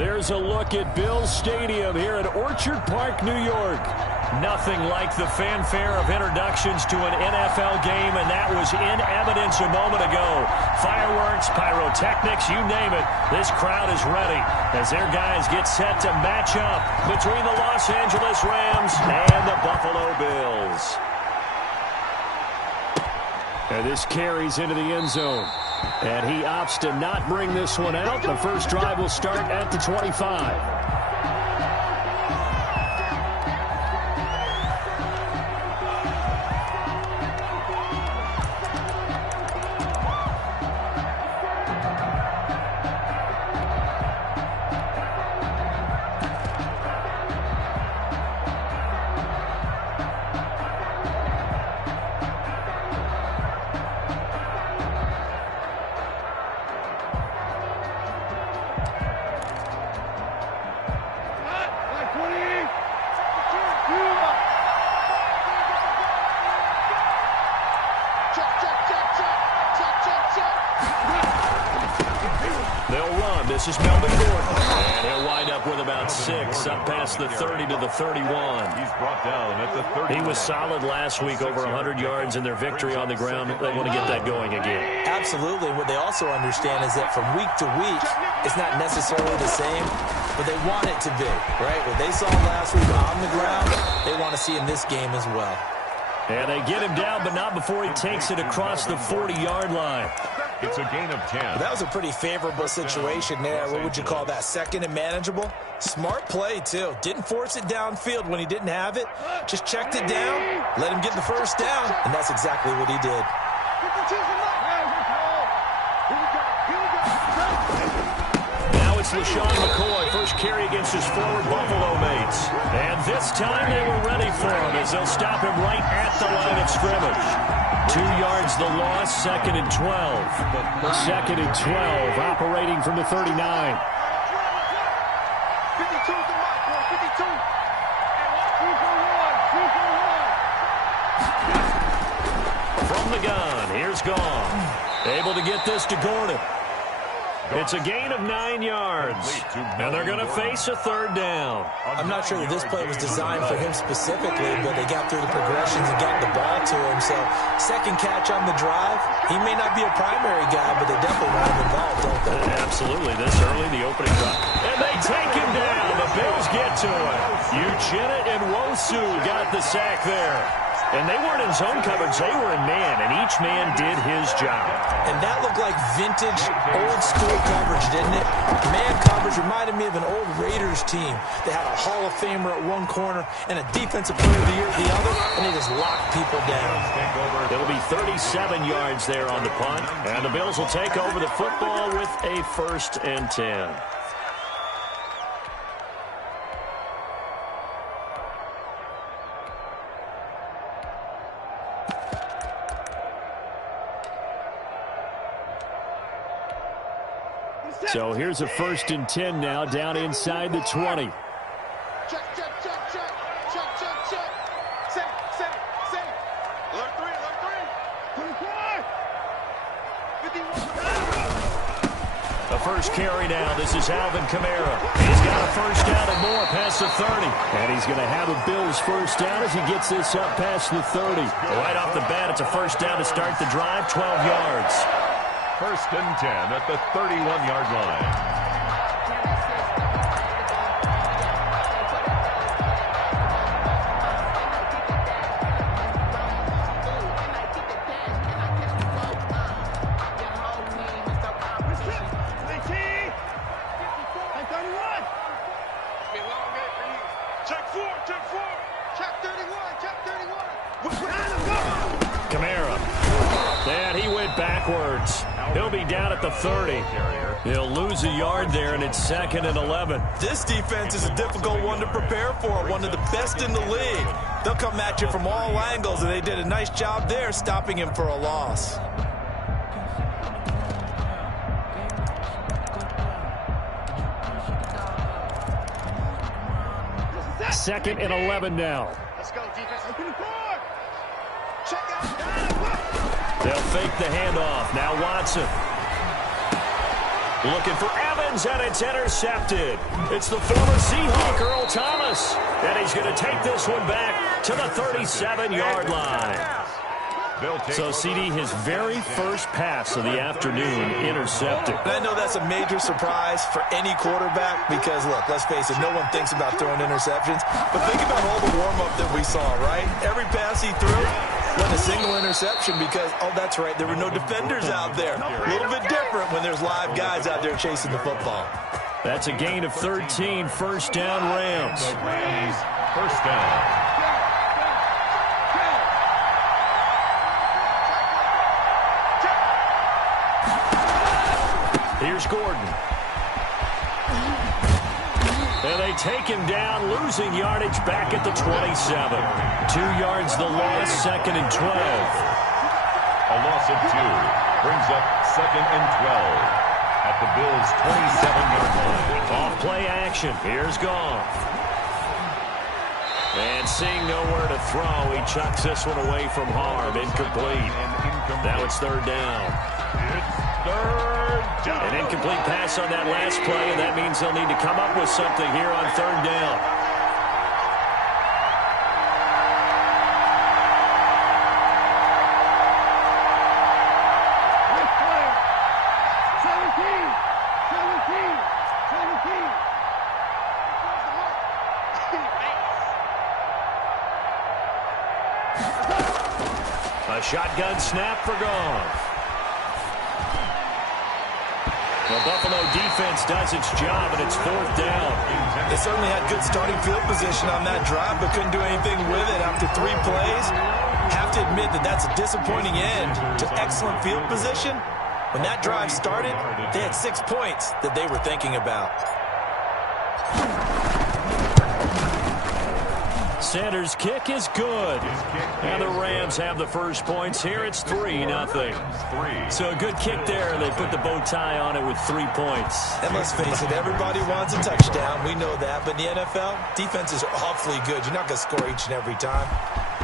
There's a look at Bills Stadium here at Orchard Park, New York. Nothing like the fanfare of introductions to an NFL game, and that was in evidence a moment ago. Fireworks, pyrotechnics, you name it. This crowd is ready as their guys get set to match up between the Los Angeles Rams and the Buffalo Bills. And this carries into the end zone. And he opts to not bring this one out. The first drive will start at the 25. This is Melvin Gordon, and he'll wind up with about 6 up past the 30 to the 31. He's brought down at the 30. He was solid last week, over 100 yards in their victory on the ground. They want to get that going again. Absolutely. What they also understand is that from week to week, it's not necessarily the same, but they want it to be, right? What they saw last week on the ground, they want to see in this game as well. And they get him down, but not before he takes it across the 40-yard line. It's a gain of 10. That was a pretty favorable situation there. What would you call that? Second and manageable? Smart play, too. Didn't force it downfield when he didn't have it. Just checked it down, let him get the first down, and that's exactly what he did. Now it's LeSean McCoy, first carry against his former Buffalo mates. And this time they were ready for him as they'll stop him right at the line of scrimmage. 2 yards the loss, 2nd and 12. 2nd and 12, operating from the 39. 52 to Mike, 52. From the gun, here's Gone. Able to get this to Gordon. It's a gain of 9 yards, and they're going to face a third down. I'm not sure that this play was designed for him specifically, but they got through the progressions and got the ball to him. So, second catch on the drive. He may not be a primary guy, but they definitely want him involved, don't they? Absolutely. This early, the opening drive. And they take him down. The Bills get to him. Uchenna and Wosu got the sack there. And they weren't in zone coverage. They were in man, and each man did his job. And that looked like vintage, old-school coverage, didn't it? Man coverage reminded me of an old Raiders team. They had a Hall of Famer at one corner and a Defensive Player of the Year at the other, and they just locked people down. It'll be 37 yards there on the punt, and the Bills will take over the football with a 1st and 10. So here's a 1st and 10 now, down inside the 20. Check. Safe. Alert 3. 51. A first carry now. This is Alvin Kamara. He's got a first down and more past the 30. And he's going to have a Bills first down as he gets this up past the 30. Right off the bat, it's a first down to start the drive, 12 yards. 1st and 10 at the 31-yard line. Kamara. And he went backwards. He'll be down at the 30. He'll lose a yard there, and it's 2nd and 11. This defense is a difficult one to prepare for, one of the best in the league. They'll come at you from all angles, and they did a nice job there stopping him for a loss. Second and 11 now. Let's go, defense. Open the board. Check out. They'll fake the handoff. Now Watson. Looking for Evans, and it's intercepted. It's the former Seahawk, Earl Thomas. And he's going to take this one back to the 37-yard line. So, CD, his very first pass of the afternoon intercepted. And I know that's a major surprise for any quarterback because, look, let's face it, no one thinks about throwing interceptions. But think about all the warm-up that we saw, right? Every pass he threw wasn't a single interception because, oh, that's right, there were no defenders out there. A little bit different when there's live guys out there chasing the football. That's a gain of 13, first down Rams. First down. Here's Gordon. And they take him down, losing yardage back at the 27. 2 yards the loss, 2nd and 12. A loss of 2 brings up 2nd and 12 at the Bills' 27-yard line. Off play action. Here's Goff. And seeing nowhere to throw, he chucks this one away from harm. Incomplete. Now it's 3rd down. An incomplete pass on that last play, and that means they'll need to come up with something here on 3rd down. A shotgun snap for Goff. The Buffalo defense does its job, and it's 4th down. They certainly had good starting field position on that drive, but couldn't do anything with it after 3 plays. Have to admit that that's a disappointing end to excellent field position. When that drive started, they had 6 points that they were thinking about. Sanders' kick is good. And the Rams have the first points here. It's 3-0. So a good kick there. They put the bow tie on it with 3 points. And let's face it, everybody wants a touchdown. We know that. But in the NFL, defenses are awfully good. You're not going to score each and every time.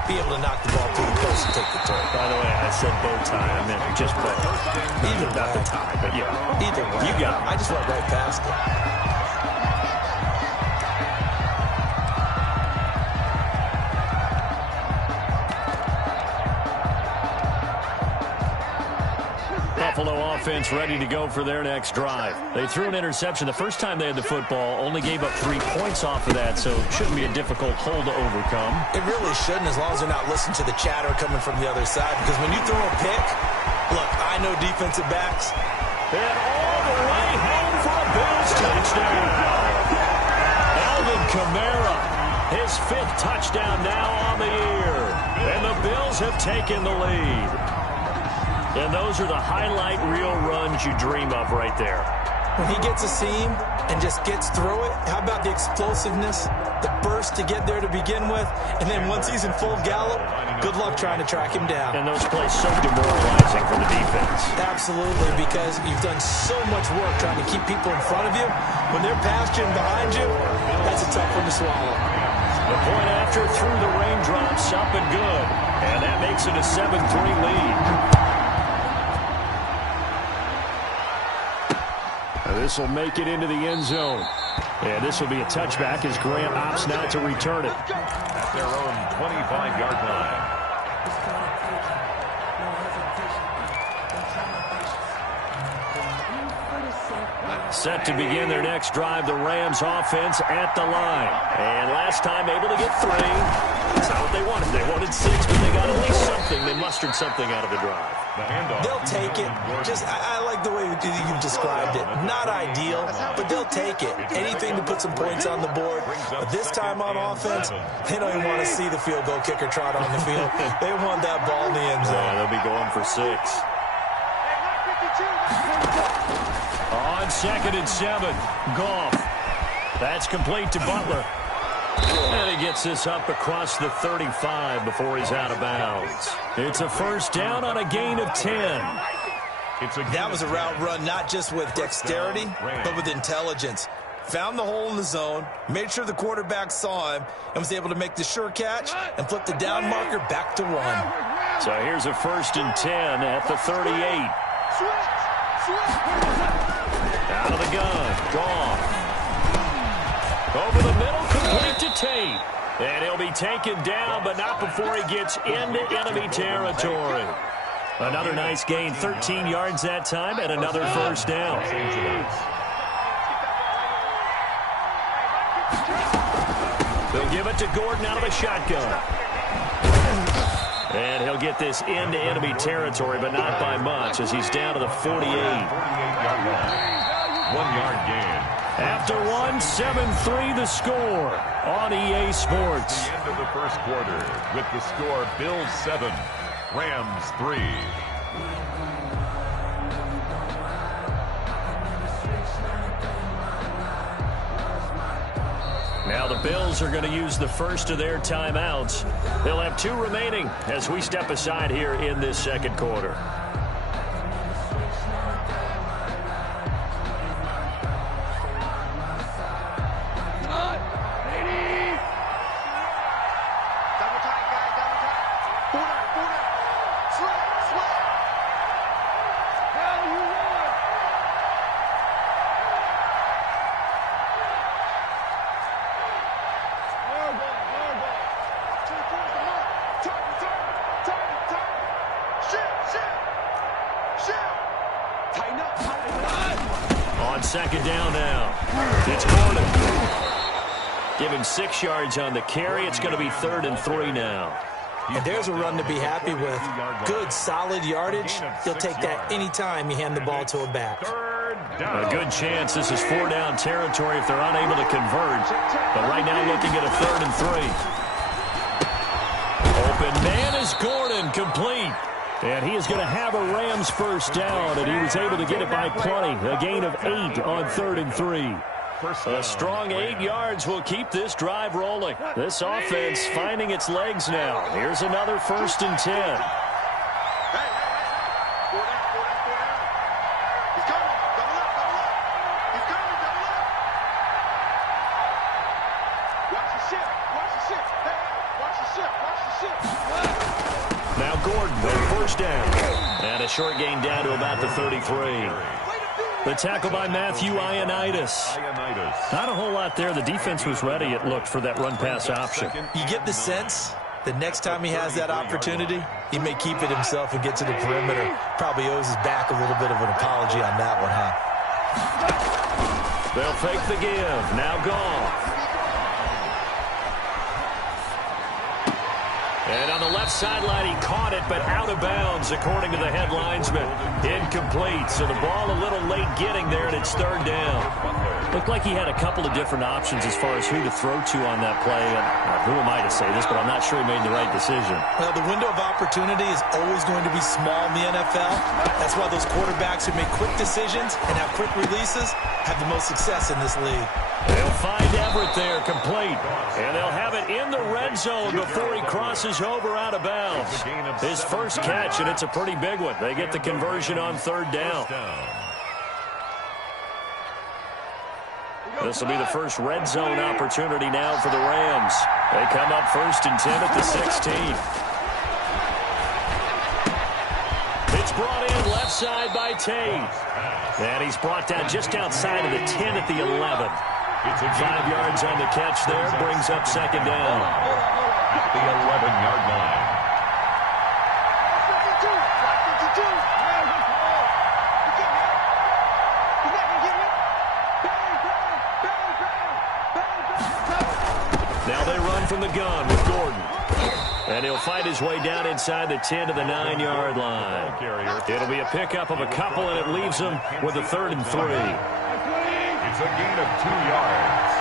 Be able to knock the ball through the post and take the turn. By the way, I said bow tie. I meant just bow. Either about the tie, but yeah. Either way. You got it. I just went right past it. Buffalo offense ready to go for their next drive. They threw an interception the first time they had the football, only gave up 3 points off of that, so it shouldn't be a difficult hole to overcome. It really shouldn't, as long as they're not listening to the chatter coming from the other side, because when you throw a pick, look, I know defensive backs. And all the way home for a Bills touchdown. Alvin Kamara, his 5th touchdown now on the year. And the Bills have taken the lead. And those are the highlight reel runs you dream of right there. When he gets a seam and just gets through it, how about the explosiveness, the burst to get there to begin with, and then once he's in full gallop, good luck trying to track him down. And those plays so demoralizing for the defense. Absolutely, because you've done so much work trying to keep people in front of you. When they're past you and behind you, that's a tough one to swallow. The point after through the raindrops, up and good. And that makes it a 7-3 lead. This will make it into the end zone. And this will be a touchback as Grant opts now to return it. At their own 25-yard line. Set to begin their next drive, the Rams offense at the line. And last time able to get 3. That's not what they wanted. They wanted 6, but they got at least something. They mustered something out of the drive. They'll take it. I like the way you described it. Not ideal, but they'll take it. Anything to put some points on the board. But this time on offense, they don't even want to see the field goal kicker trot on the field. They want that ball in the end zone. Yeah, they'll be going for 6. On 2nd and 7, Goff. That's complete to Butler. And he gets this up across the 35 before he's out of bounds. It's a first down on a gain of 10. That was a route run not just with dexterity, but with intelligence. Found the hole in the zone, made sure the quarterback saw him, and was able to make the sure catch and flip the down marker back to 1. So here's a 1st and 10 at the 38. Out of the gun. Gone. Over the middle, complete to Tate. And he'll be taken down, but not before he gets into enemy territory. Another nice gain, 13 yards that time, and another first down. They'll give it to Gordon out of the shotgun. And he'll get this into enemy territory, but not by much, as he's down to the 48. 1-yard gain. After 7-3 the score on EA Sports. The end of the first quarter with the score Bills 7, Rams 3. Now the Bills are going to use the first of their timeouts. They'll have 2 remaining as we step aside here in this second quarter. On second down now, it's Gordon. Give him 6 yards on the carry. It's going to be 3rd and 3 now. And there's a run to be happy with. Good, solid yardage. He'll take that anytime you hand the ball to a back. A good chance this is 4-down territory if they're unable to convert. But right now looking at a 3rd and 3. Open man is Gordon, complete. And he is going to have a Rams first down, and he was able to get it by plenty. A gain of 8 on 3rd and 3. A strong 8 yards will keep this drive rolling. This offense finding its legs now. Here's another 1st and 10. Now Gordon on first down. And a short gain down to about the 33. The tackle by Matthew Ioannidis. Not a whole lot there. The defense was ready, it looked, for that run-pass option. You get the sense that next time he has that opportunity, he may keep it himself and get to the perimeter. Probably owes his back a little bit of an apology on that one, huh? They'll fake the give. Now Goff. And on the left sideline, he caught it, but out of bounds, according to the head linesman. Incomplete, so the ball a little late getting there, and it's 3rd down. Looked like he had a couple of different options as far as who to throw to on that play. And who am I to say this, but I'm not sure he made the right decision. Well, the window of opportunity is always going to be small in the NFL. That's why those quarterbacks who make quick decisions and have quick releases have the most success in this league. They'll find Everett there, complete. And they'll have it in the red zone before he crosses over out of bounds. His first catch, and it's a pretty big one. They get the conversion on 3rd down. This will be the first red zone opportunity now for the Rams. They come up 1st and 10 at the 16. It's brought in left side by Tate. And he's brought down just outside of the 10 at the 11. 5 yards on the catch there, brings up 2nd down. At the 11-yard line. Now they run from the gun with Gordon. And he'll fight his way down inside the 10 to the 9-yard line. It'll be a pickup of a couple, and it leaves them with a 3rd and 3. It's a gain of 2 yards.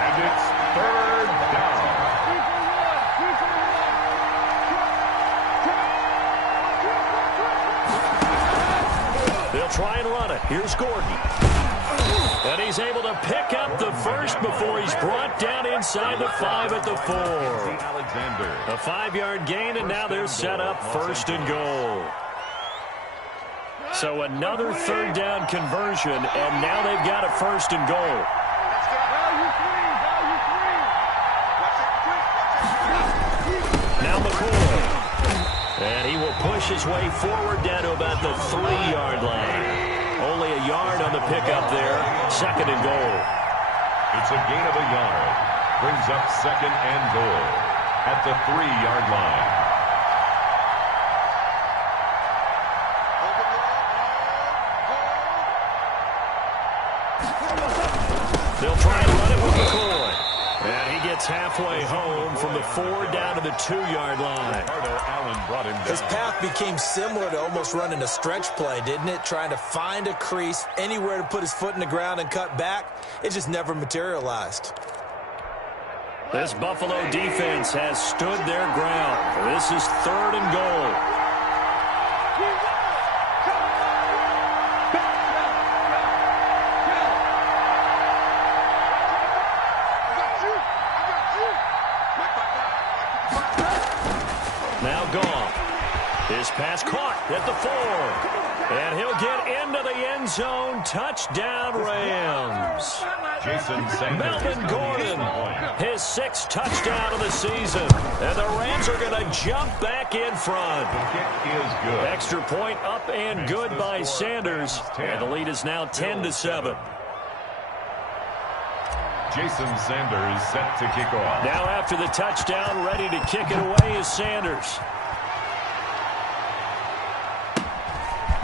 And it's 3rd down. They'll try and run it. Here's Gordon. And he's able to pick up the first before he's brought down inside the 5 at the 4. Alexander. A 5-yard gain, and now they're set up 1st and goal. So another 3rd down conversion, and now they've got a 1st and goal. Now McCoy. And he will push his way forward down to about the 3-yard line. Only a yard on the pickup there. 2nd and goal. It's a gain of a yard. Brings up 2nd and goal at the 3-yard line. They'll try and run it with McCoy. And he gets halfway home from the 4 down to the 2-yard line. Allen brought him down. His path became similar to almost running a stretch play, didn't it? Trying to find a crease, anywhere to put his foot in the ground and cut back. It just never materialized. This Buffalo defense has stood their ground. This is 3rd and goal. Now gone. His pass caught at the 4. And he'll get into the end zone. Touchdown, Rams. Jason Sanders. Melvin Gordon, his 6th touchdown of the season. And the Rams are going to jump back in front. The kick is good. Extra point up and good by Sanders. And the lead is now 10-7. Jason Sanders set to kick off. Now after the touchdown, ready to kick it away is Sanders.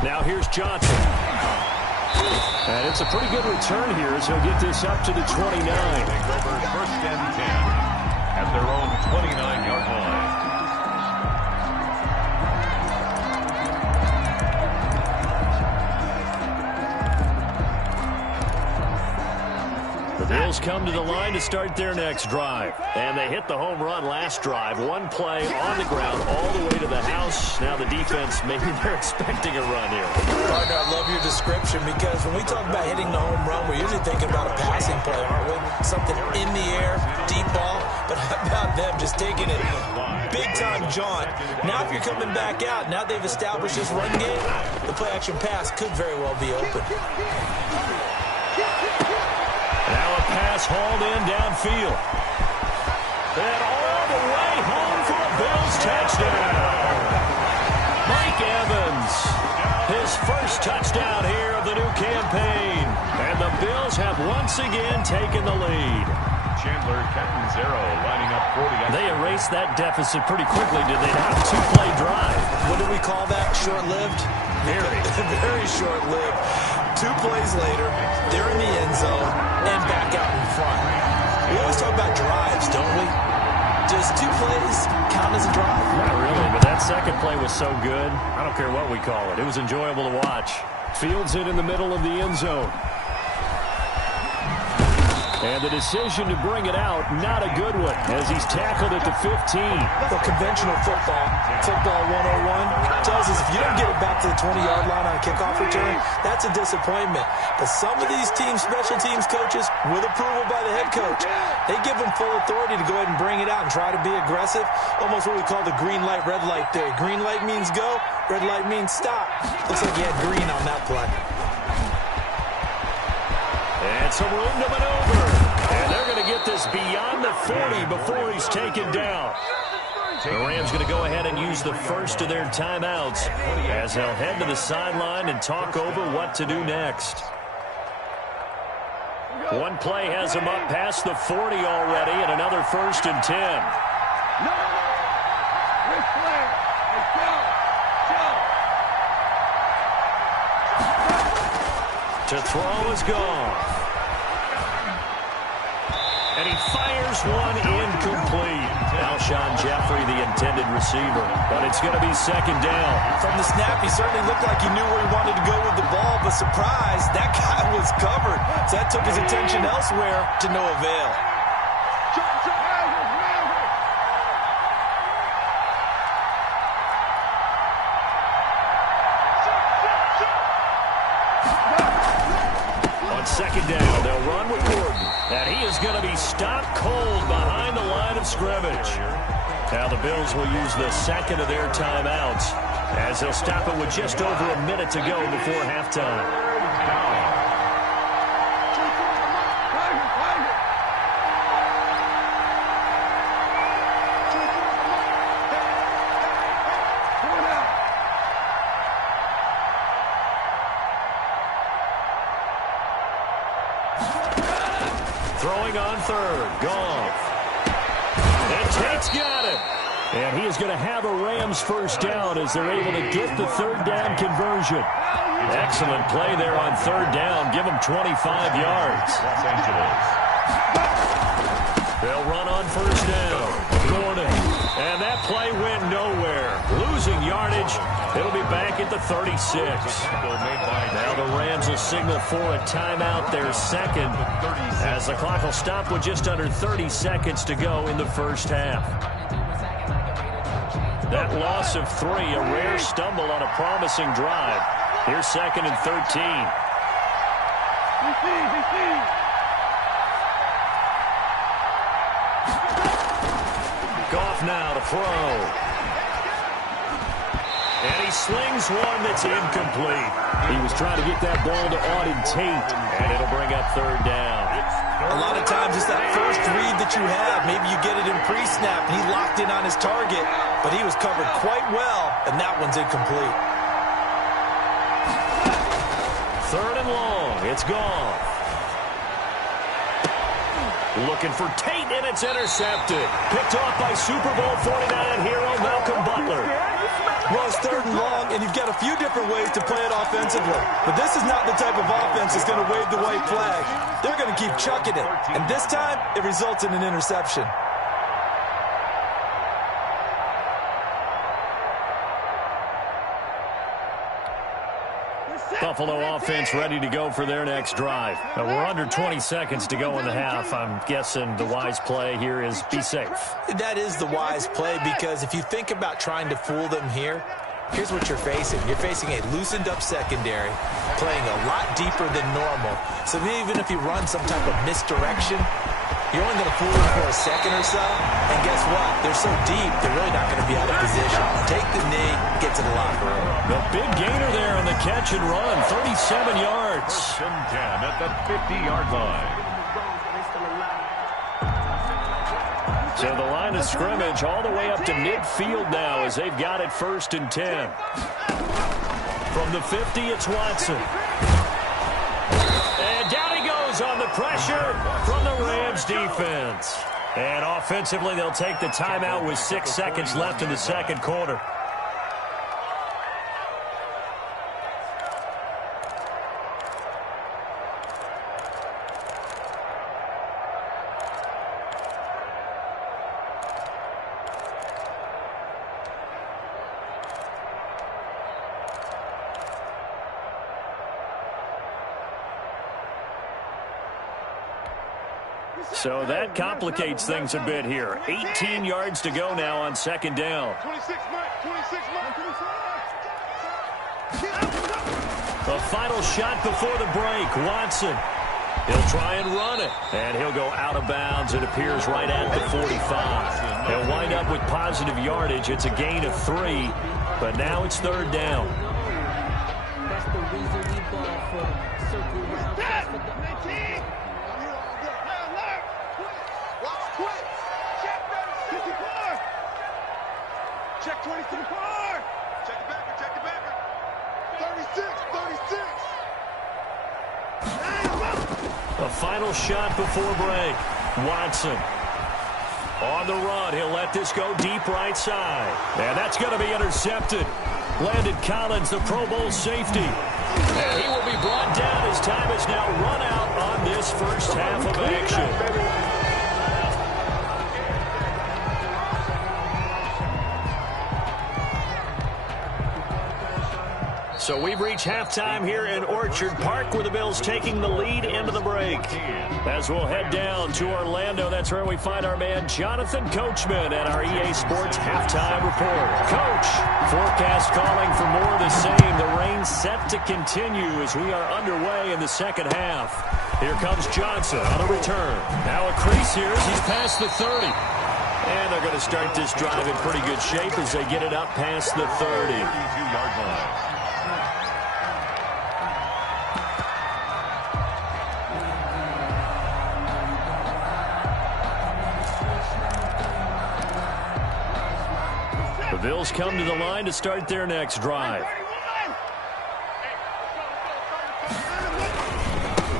Now here's Johnson. And it's a pretty good return here as he'll get this up to the 29. Take over 1st and 10 at their own 29-yard line. The Bills come to the line to start their next drive. And they hit the home run last drive. 1 play on the ground all the way to the house. Now the defense, maybe they're expecting a run here. Partner, I love your description because when we talk about hitting the home run, we're usually thinking about a passing play, aren't we? Something in the air, deep ball. But how about them just taking it big-time jaunt? Now if you're coming back out, now they've established this run game, the play-action pass could very well be open. Now a pass hauled in downfield. And all the way home for a Bills touchdown. Mike Evans, his 1st touchdown here of the new campaign. And the Bills have once again taken the lead. Chandler Catanzaro lining up 40. They erased that deficit pretty quickly, did they not? 2-play drive. What do we call that? Short-lived? Very short-lived. 2 plays later, they're in the end zone and back out in front. We always talk about drives, don't we? Does 2 plays count as a drive? Not really, but that 2nd play was so good. I don't care what we call it. It was enjoyable to watch. Fields it in the middle of the end zone. And the decision to bring it out, not a good one, as he's tackled at the 15. Well, conventional football 101, tells us if you don't get it back to the 20-yard line on a kickoff return, that's a disappointment. But some of these special teams coaches, with approval by the head coach, they give them full authority to go ahead and bring it out and try to be aggressive, almost what we call the green light, red light theory. Green light means go, red light means stop. Looks like he had green on that play. And some room to maneuver. And they're going to get this beyond the 40 before he's taken down. The Rams going to go ahead and use the first of their timeouts as they'll head to the sideline and talk over what to do next. 1 play has them up past the 40 already, and another 1st and 10. To throw is gone. And he fires one incomplete. Alshon Jeffrey, the intended receiver. But it's going to be 2nd down. From the snap, he certainly looked like he knew where he wanted to go with the ball, but surprise, that guy was covered. So that took his attention elsewhere to no avail. On 2nd down, they'll run with Gordon. And he is going to be stopped cold behind the line of scrimmage. Now the Bills will use the 2nd of their timeouts as they'll stop it with just over a minute to go before halftime. Throwing on third. Goff. And Tate's got it. And he is going to have a Rams first down as they're able to get the third down conversion. Excellent play there on third down. Give them 25 yards. Los Angeles. They'll run on first down. Gordon. And that play went nowhere. Losing yardage. It'll be back at the 36. Now the Rams will signal for a timeout, their second, as the clock will stop with just under 30 seconds to go in the first half. That loss of 3, a rare stumble on a promising drive. Here's second and 13. Goff now to throw. And he slings one that's incomplete. He was trying to get that ball to Auden Tate, and it'll bring up third down. A lot of times it's that first read that you have. Maybe you get it in pre-snap, and he locked in on his target, but he was covered quite well, and that one's incomplete. Third and long. It's gone. Looking for Tate, and it's intercepted. Picked off by Super Bowl 49 hero Malcolm Butler. Well, it's third and long, and you've got a few different ways to play it offensively. But this is not the type of offense that's going to wave the white flag. They're going to keep chucking it. And this time, it results in an interception. Buffalo offense ready to go for their next drive. Now, we're under 20 seconds to go in the half. I'm guessing the wise play here is be safe. That is the wise play, because if you think about trying to fool them here, here's what you're facing. You're facing a loosened up secondary, playing a lot deeper than normal. So even if you run some type of misdirection, you're only going to fool them for a second or so. And guess what? They're so deep, they're really not going to be out of position. Take the knee, get to the locker room. The big gainer there on the catch and run, 37 yards. First and 10 at the 50-yard line. So the line of scrimmage all the way up to midfield now as they've got it first and 10. From the 50, it's Watson. And down he goes on the pressure from the Rams defense. And offensively, they'll take the timeout with 6 seconds left in the second quarter. So that complicates things a bit here. 18 yards to go now on second down. 26, Mike. 26, Mike. The final shot before the break. Watson. He'll try and run it. And he'll go out of bounds. It appears right at the 45. He'll wind up with positive yardage. It's a gain of 3. But now it's third down. That's the reason we ball for circle round. Check 24. Check the backer. Check the backer. 36. A final shot before break. Watson. On the run. He'll let this go deep right side. And that's going to be intercepted. Landon Collins, the Pro Bowl safety. And he will be brought down as time has now run out on this first half of action. So we've reached halftime here in Orchard Park, where the Bills taking the lead into the break. As we'll head down to Orlando, that's where we find our man Jonathan Coachman at our EA Sports Halftime Report. Coach, forecast calling for more of the same. The rain set to continue as we are underway in the second half. Here comes Johnson on a return. Now a crease here as he's past the 30. And they're going to start this drive in pretty good shape as they get it up past the 30. 32-yard line. The Bills come to the line to start their next drive.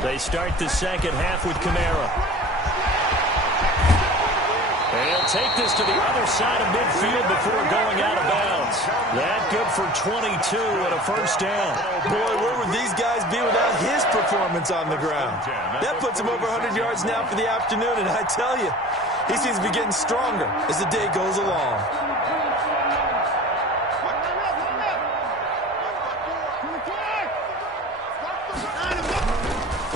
They start the second half with Kamara. And he'll take this to the other side of midfield before going out of bounds. That good for 22 and a first down. Boy, where would these guys be without his performance on the ground? That puts him over 100 yards now for the afternoon, and I tell you, he seems to be getting stronger as the day goes along.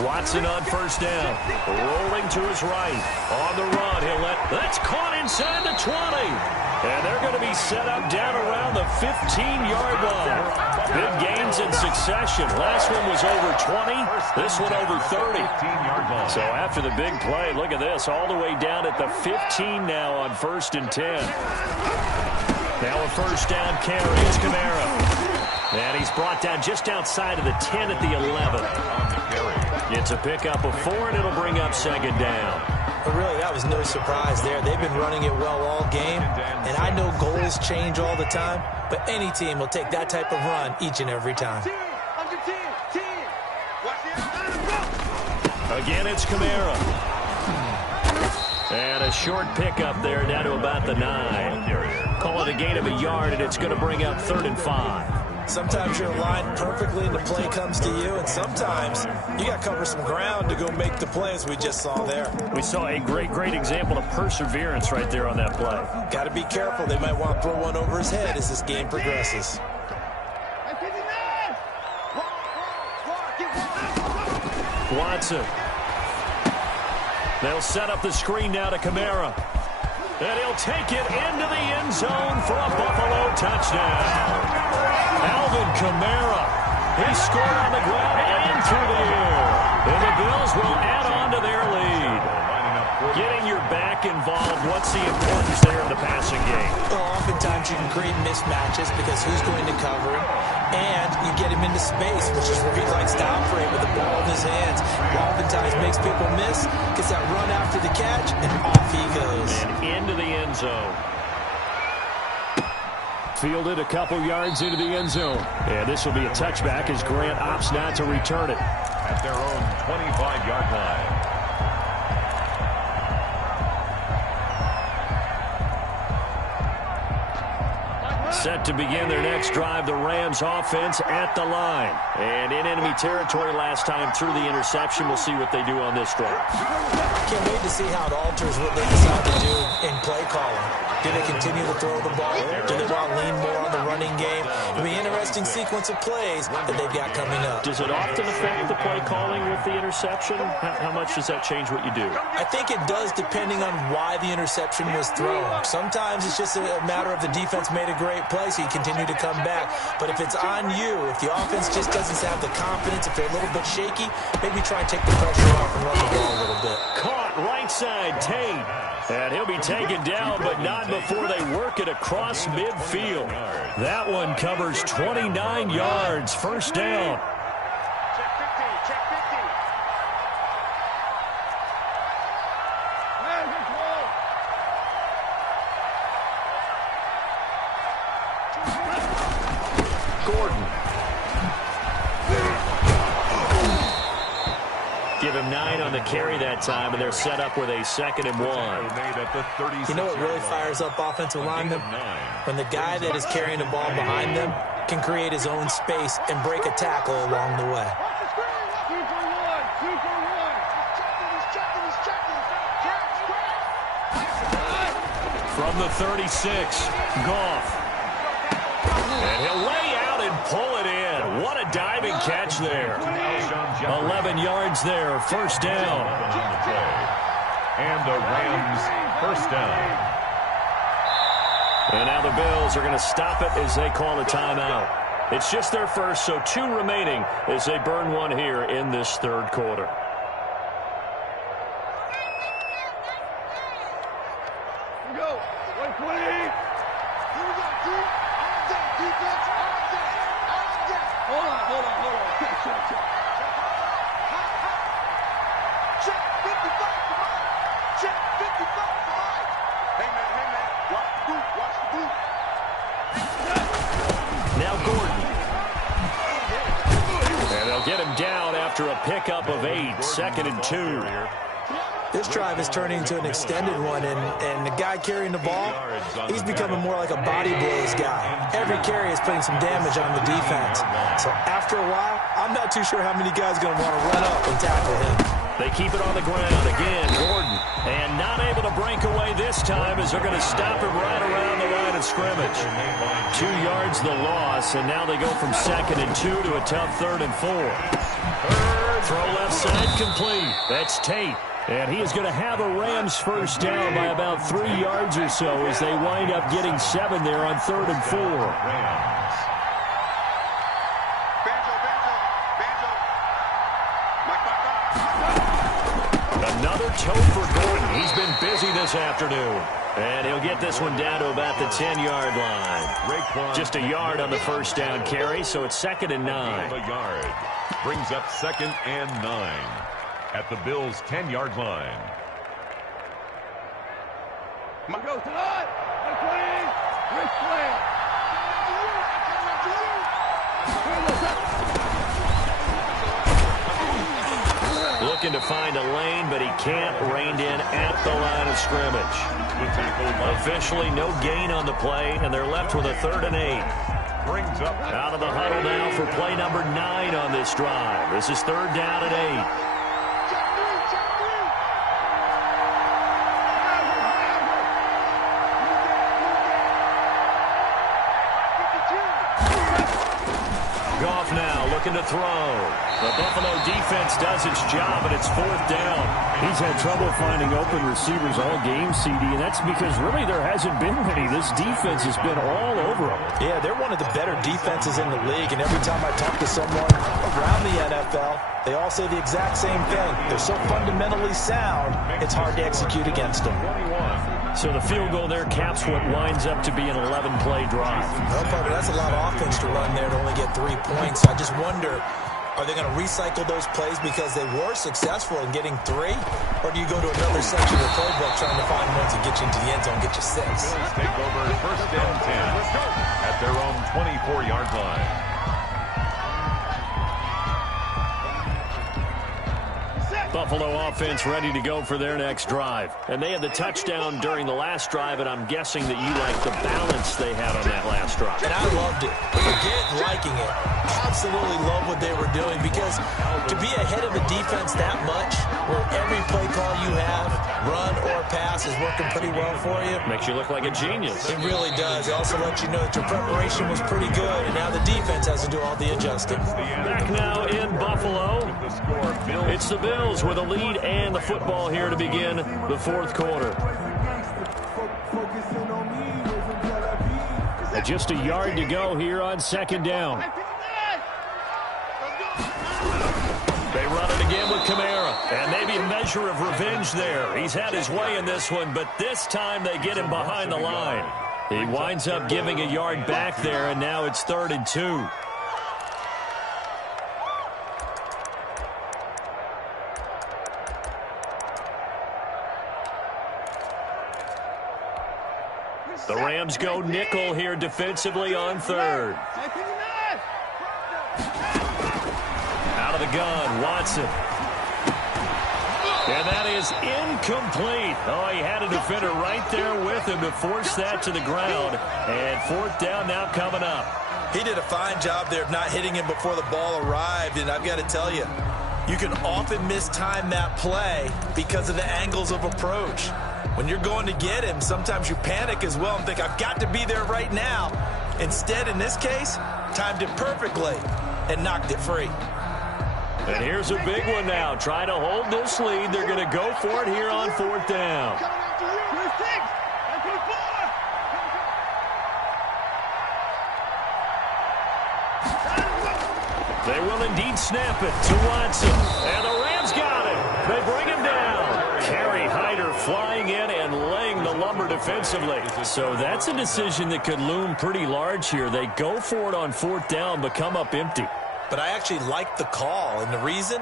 Watson on first down. Rolling to his right. On the run, that's caught inside the 20. And they're going to be set up down around the 15-yard line. Big gains in succession. Last one was over 20. This one over 30. So after the big play, look at this. All the way down at the 15 now on 1st and 10. Now a first down carry. It's Kamara. And he's brought down just outside of the 10 at the 11. It's a pickup of 4, and it'll bring up second down. But really, that was no surprise there. They've been running it well all game, and I know goals change all the time, but any team will take that type of run each and every time. Again, it's Kamara. And a short pickup there down to about the 9. Call it a gain of a yard, and it's going to bring up 3rd and 5. Sometimes you're aligned perfectly and the play comes to you, and sometimes you got to cover some ground to go make the play, as we just saw there. We saw a great example of perseverance right there on that play. Got to be careful. They might want to throw one over his head as this game progresses. Watson. They'll set up the screen now to Kamara. And he'll take it into the end zone for a Buffalo touchdown. Alvin Kamara. He scored on the ground and through the air. And the Bills will add on to their lead. Getting your back involved, what's the importance there in the passing game? Well, oftentimes you can create mismatches because who's going to cover him, and you get him into space, which is where he likes to operate with the ball in his hands. Oftentimes makes people miss, gets that run after the catch, and off he goes. And into the end zone. Fielded a couple yards into the end zone. And this will be a touchback as Grant opts not to return it. At their own 25-yard line. Set to begin their next drive, the Rams offense at the line. And in enemy territory last time through the interception. We'll see what they do on this drive. Can't wait to see how it alters what they decide to do in play calling. Do they continue to throw the ball? Do they want to lean more on the running game? It'll be an interesting sequence of plays that they've got coming up. Does it often affect the play calling with the interception? How much does that change what you do? I think it does, depending on why the interception was thrown. Sometimes it's just a matter of the defense made a great play, so you continue to come back. But if it's on you, if the offense just doesn't have the confidence, if they're a little bit shaky, maybe try and take the pressure off and run the ball a little bit. Caught right side, Tate. And he'll be taken down, but not before they work it across midfield. That one covers 29 yards. First down. Check 15, check 15. Man, control. Gordon. Give him 9 on the carry that time, and they're set up with a 2nd and 1. You know what really fires up offensive linemen? When the guy that is carrying the ball behind them can create his own space and break a tackle along the way. 2 for 1, 2 for 1. From the 36, Goff. And he'll lay out and pull it in. What a diving catch there. 11 yards there, first down. And the Rams first down. And now the Bills are going to stop it as they call a timeout. It's just their first, so 2 remaining as they burn one here in this third quarter. Here we go. 120. Here we go, team. On deck, defense. On deck. On deck. Hold on. Check. Check 55 to Mike. Check 55 to Mike. Hey, man. Watch the boot. Now Gordon. And they'll get him down after after a pickup of 8, 2nd and 2. This drive is turning into an extended one, and the guy carrying the ball, he's becoming more like a body blows guy. Every carry is putting some damage on the defense. So after a while, I'm not too sure how many guys are going to want to run up and tackle him. They keep it on the ground. Again, Gordon. And not able to break away this time as they're going to stop him right around the line of scrimmage. 2 yards the loss, and now they go from 2nd and 2 to a tough 3rd and 4. Throw left side complete. That's Tate. And he is going to have a Rams first down by about 3 yards or so as they wind up getting 7 there on 3rd and 4. Another toe for Gordon. He's been busy this afternoon. And he'll get this one down to about the 10-yard line. Just a yard on the first down carry, so it's 2nd and 9. A yard. Brings up 2nd and 9 at the Bills' 10-yard line. Go tonight. Rick Flair. Looking to find a lane, but he can't. Reined in at the line of scrimmage. Officially no gain on the play, and they're left with a 3rd and 8. Brings up Out of the huddle now for play number 9 on this drive. This is 3rd down and 8. Goff now looking to throw. The Buffalo defense does its job, and it's 4th down. He's had trouble finding open receivers all game, CD, and that's because really there hasn't been many. This defense has been all over them. Yeah, they're one of the better defenses in the league, and every time I talk to someone around the NFL, they all say the exact same thing. They're so fundamentally sound, it's hard to execute against them. So the field goal there caps what winds up to be an 11-play drive. Well, Bubba, that's a lot of offense to run there to only get 3 points. I just wonder, are they going to recycle those plays because they were successful in getting 3? Or do you go to another section of the playbook trying to find ones that get you into the end zone, get you 6? Bills take over 1st and 10 at their own 24-yard line. Buffalo offense ready to go for their next drive. And they had the touchdown during the last drive, and I'm guessing that you like the balance they had on that last drive. And I loved it. Again, liking it. Absolutely love what they were doing, because to be ahead of a defense that much, where every play call you have, run or pass, is working pretty well for you. Makes you look like a genius. It really does. It also lets you know that your preparation was pretty good, and now the defense has to do all the adjusting. Back now in Buffalo, it's the Bills with a lead and the football here to begin the 4th quarter. Just a yard to go here on 2nd down. They run it again with Kamara, and maybe a measure of revenge there. He's had his way in this one, but this time they get him behind the line. He winds up giving a yard back there, and now it's 3rd and 2. The Rams go nickel here defensively on 3rd. Out of the gun, Watson. And that is incomplete. Oh, he had a defender right there with him to force that to the ground. And 4th down now coming up. He did a fine job there of not hitting him before the ball arrived, and I've got to tell you, you can often mistime that play because of the angles of approach. When you're going to get him, sometimes you panic as well and think, I've got to be there right now. Instead, in this case, timed it perfectly and knocked it free. And here's a big one now. Try to hold this lead. They're going to go for it here on 4th down. They will indeed snap it to Watson. And the Rams got it. They bring him down. Kerry Hyder flying in and laying the lumber defensively. So that's a decision that could loom pretty large here. They go for it on 4th down, but come up empty. But I actually like the call, and the reason?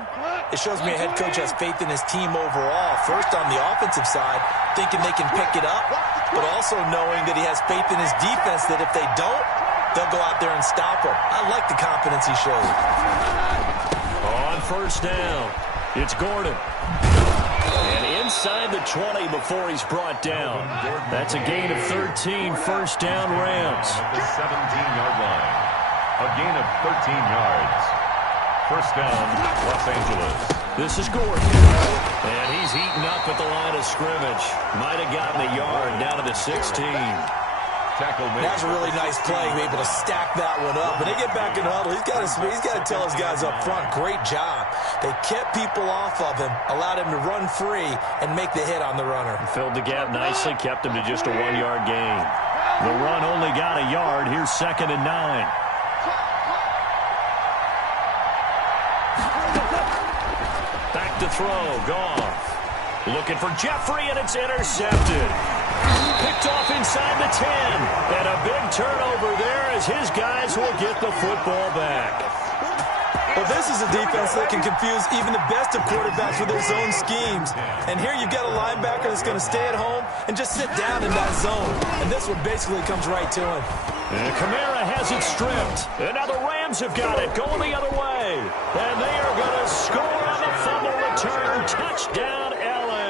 It shows me a head coach has faith in his team overall. First, on the offensive side, thinking they can pick it up, but also knowing that he has faith in his defense that if they don't, they'll go out there and stop him. I like the confidence he showed. On first down, it's Gordon. And inside the 20 before he's brought down. That's a gain of 13, first down Rams. The 17-yard line. A gain of 13 yards. First down, Los Angeles. This is Gordon. And he's heating up at the line of scrimmage. Might have gotten a yard down to the 16. That's a really nice play, able to stack that one up. When they get back in the huddle, he's got to tell his guys up front, great job. They kept people off of him, allowed him to run free, and make the hit on the runner. Filled the gap nicely, kept him to just a 1-yard gain. The run only got a yard. Here's 2nd and 9. Back to throw, Goff. Looking for Jeffrey, and it's intercepted. Picked off inside the 10. And a big turnover there as his guys will get the football back. Well, this is a defense that can confuse even the best of quarterbacks with their zone schemes. And here you've got a linebacker that's going to stay at home and just sit down in that zone. And this one basically comes right to him. And Kamara has it stripped. And now the Rams have got it going the other way. And they are going to score on the fumble return. Touchdown, L.A.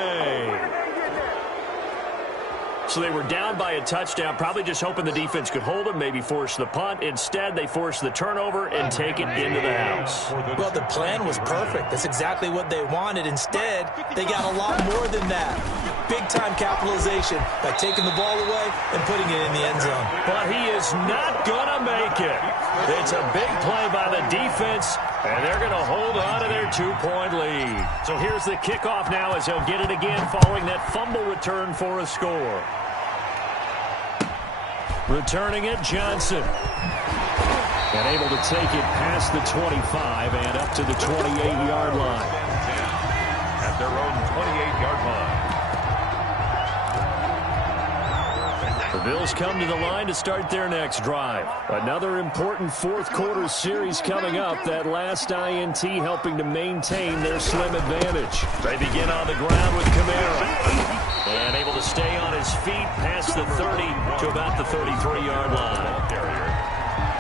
So they were down by a touchdown, probably just hoping the defense could hold them, maybe force the punt. Instead, they forced the turnover and take it into the house. Well, the plan was perfect. That's exactly what they wanted. Instead, they got a lot more than that. Big-time capitalization by taking the ball away and putting it in the end zone. But he is not going to make it. It's a big play by the defense, and they're going to hold on to their 2-point lead. So here's the kickoff now as they'll get it again following that fumble return for a score. Returning it, Johnson. And able to take it past the 25 and up to the 28-yard line. At their own 28-yard line. The Bills come to the line to start their next drive. Another important fourth-quarter series coming up. That last INT helping to maintain their slim advantage. They begin on the ground with Kamara. And able to stay on his feet past the 30 to about the 33-yard line.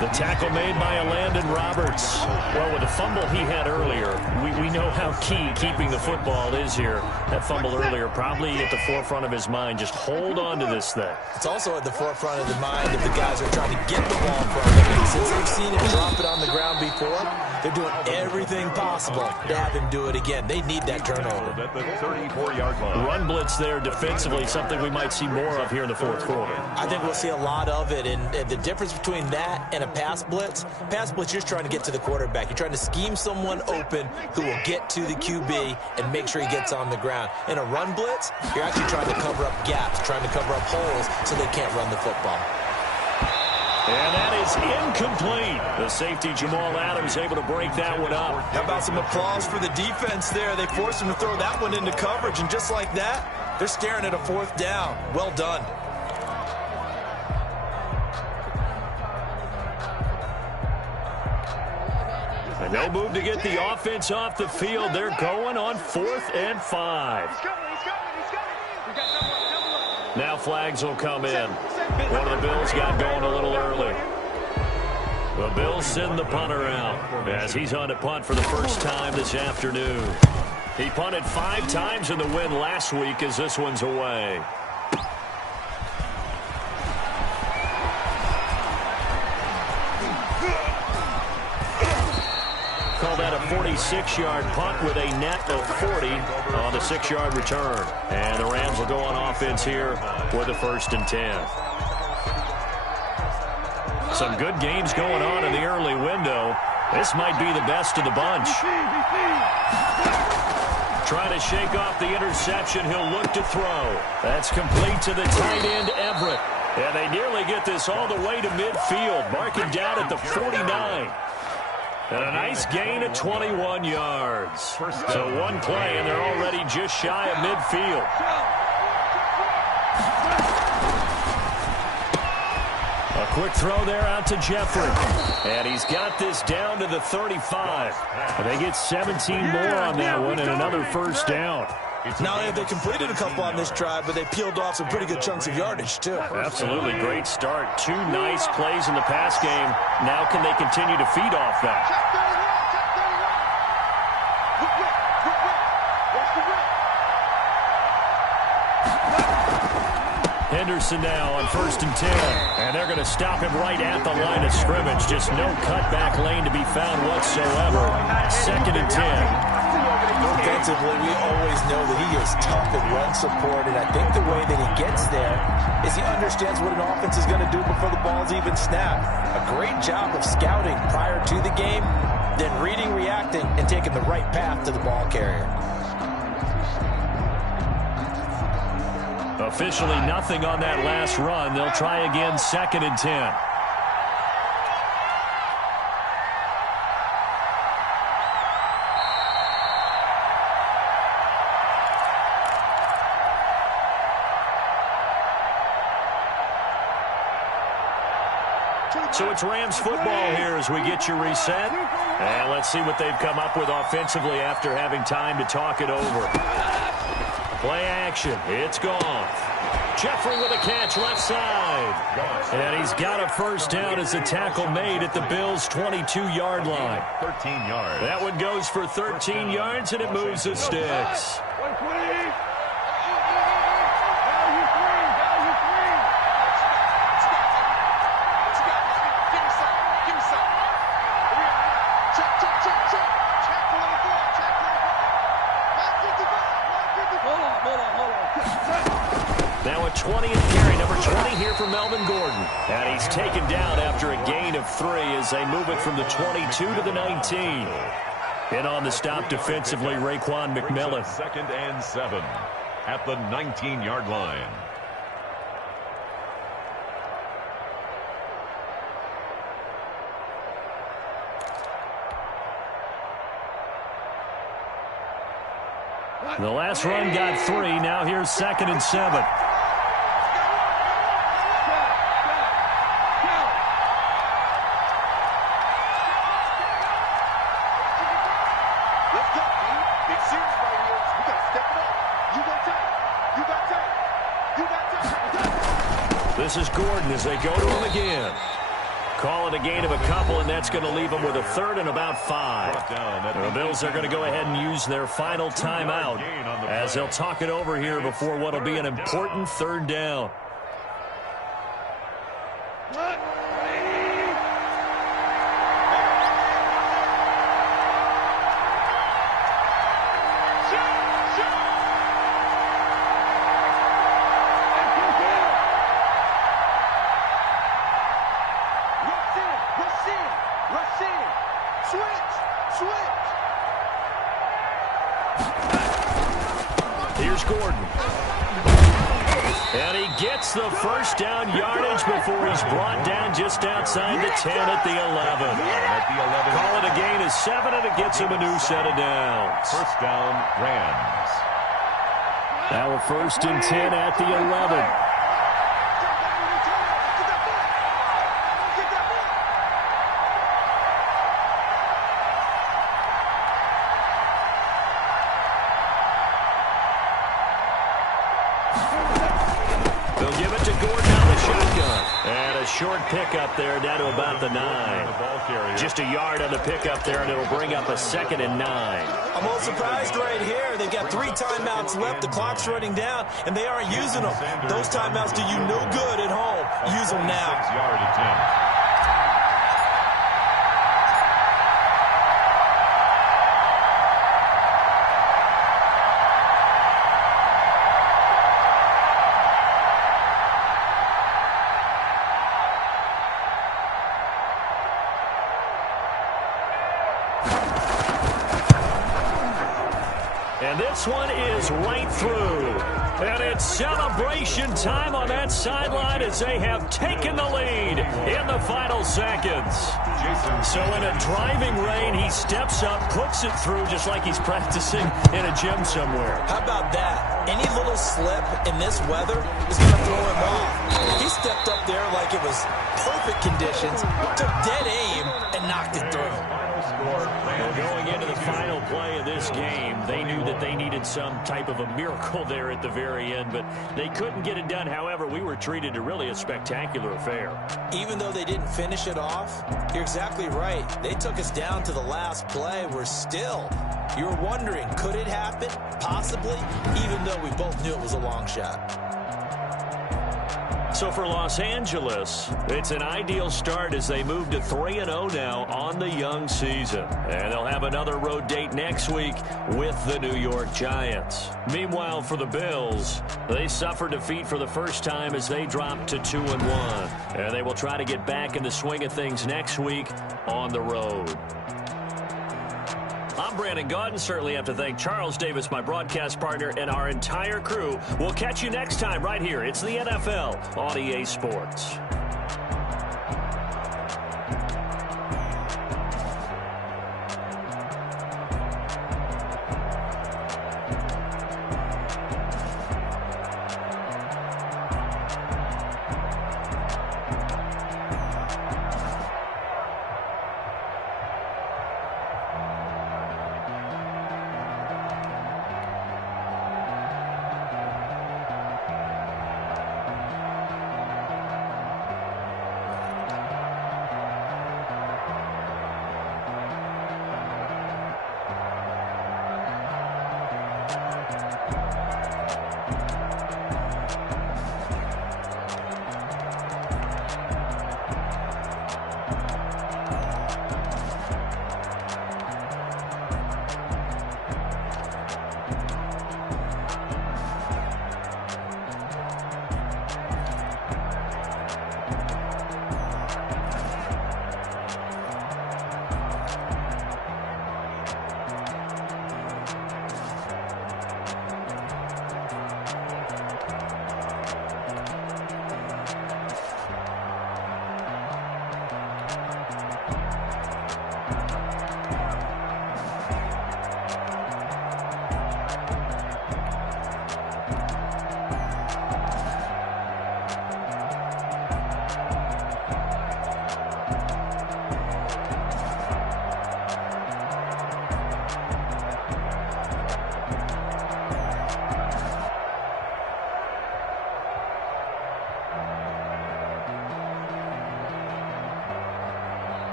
The tackle made by Landon Roberts. Well, with the fumble he had earlier, we know how key keeping the football is here. That fumble earlier probably at the forefront of his mind. Just hold on to this thing. It's also at the forefront of the mind of the guys who are trying to get the ball from him. And since they've seen him drop it on the ground before, they're doing everything possible to have him do it again. They need that turnover. At the 34-yard line. Run blitz there defensively, something we might see more of here in the fourth quarter. I think we'll see a lot of it. And the difference between that and a pass blitz, you're just trying to get to the quarterback. You're trying to scheme someone open who will get to the QB and make sure he gets on the ground. In a run blitz, you're actually trying to cover up gaps, trying to cover up holes so they can't run the football. And that is incomplete. The safety, Jamal Adams, able to break that one up. How about some applause for the defense there? They forced him to throw that one into coverage, and just like that, they're staring at a fourth down. Well done. And they'll move to get the offense off the field. They're going on 4th and 5. Now flags will come in. One of the Bills got going a little early. The Bills send the punter out as he's on to punt for the first time this afternoon. He punted 5 times in the win last week as this one's away. Call that a 46-yard punt with a net of 40 on the 6-yard return. And the Rams will go on offense here with a 1st and 10. Some good games going on in the early window. This might be the best of the bunch. Trying to shake off the interception. He'll look to throw. That's complete to the tight end, Everett. And they nearly get this all the way to midfield, marking down at the 49. And a nice gain of 21 yards. So one play, and they're already just shy of midfield. A quick throw there out to Jeffrey. And he's got this down to the 35. And they get 17 more on that one and another first down. Not only have they completed a couple on this drive, but they peeled off some pretty good chunks of yardage, too. Absolutely great start. 2 nice plays in the pass game. Now can they continue to feed off that? Henderson now on 1st and 10. And they're going to stop him right at the line of scrimmage. Just no cutback lane to be found whatsoever. 2nd and 10. Defensively, we always know that he is tough and run support, and I think the way that he gets there is he understands what an offense is going to do before the ball's even snapped. A great job of scouting prior to the game, then reading, reacting, and taking the right path to the ball carrier. Officially nothing on that last run. They'll try again, 2nd and 10. So it's Rams football here as we get you reset. And let's see what they've come up with offensively after having time to talk it over. Play action. It's gone. Jeffrey with a catch left side. And he's got a first down as a tackle made at the Bills' 22-yard line. 13 yards. That one goes for 13 yards, and it moves the sticks. Now a 20th carry, number 20 here for Melvin Gordon. And he's taken down after a gain of 3 as they move it from the 22 to the 19. In on the stop defensively, Raekwon McMillan. 2nd and 7 at the 19-yard line. The last run got 3. Now here's 2nd and 7. This is Gordon as they go to him again. Call it a gain of a couple, and that's going to leave them with a 3rd and about 5. The Bills are going to go ahead and use their final timeout as they'll talk it over here before what will be an important 3rd down. Here's Gordon. And he gets the first down yardage before he's brought down just outside the 10 at the 11. Call it a gain of 7, and it gets him a new set of downs. First down, Rams. Now a 1st and 10 at the 11. They'll give it to Gordon on the shotgun. And a short pickup there down to about the 9. Just a yard on the pickup there, and it'll bring up a 2nd and 9. I'm a little surprised right here. They've got 3 timeouts left. The clock's running down, and they aren't using them. Those timeouts do you no good at home. Use them now. 6-yard attempt. And this one is right through. And it's celebration time on that sideline as they have taken the lead in the final seconds. So in a driving rain, he steps up, puts it through just like he's practicing in a gym somewhere. How about that? Any little slip in this weather is going to throw him off. He stepped up there like it was perfect conditions, took dead aim, and knocked it through. Going into the final play of this game, they knew that they needed some type of a miracle there at the very end, but they couldn't get it done. However, we were treated to really a spectacular affair. Even though they didn't finish it off, you're exactly right. They took us down to the last play. We're still, you were wondering, could it happen? Possibly, even though we both knew it was a long shot. So for Los Angeles, it's an ideal start as they move to 3-0 now on the young season. And they'll have another road date next week with the New York Giants. Meanwhile, for the Bills, they suffered defeat for the first time as they dropped to 2-1. And they will try to get back in the swing of things next week on the road. I'm Brandon Gaudin. Certainly have to thank Charles Davis, my broadcast partner, and our entire crew. We'll catch you next time right here. It's the NFL on EA Sports.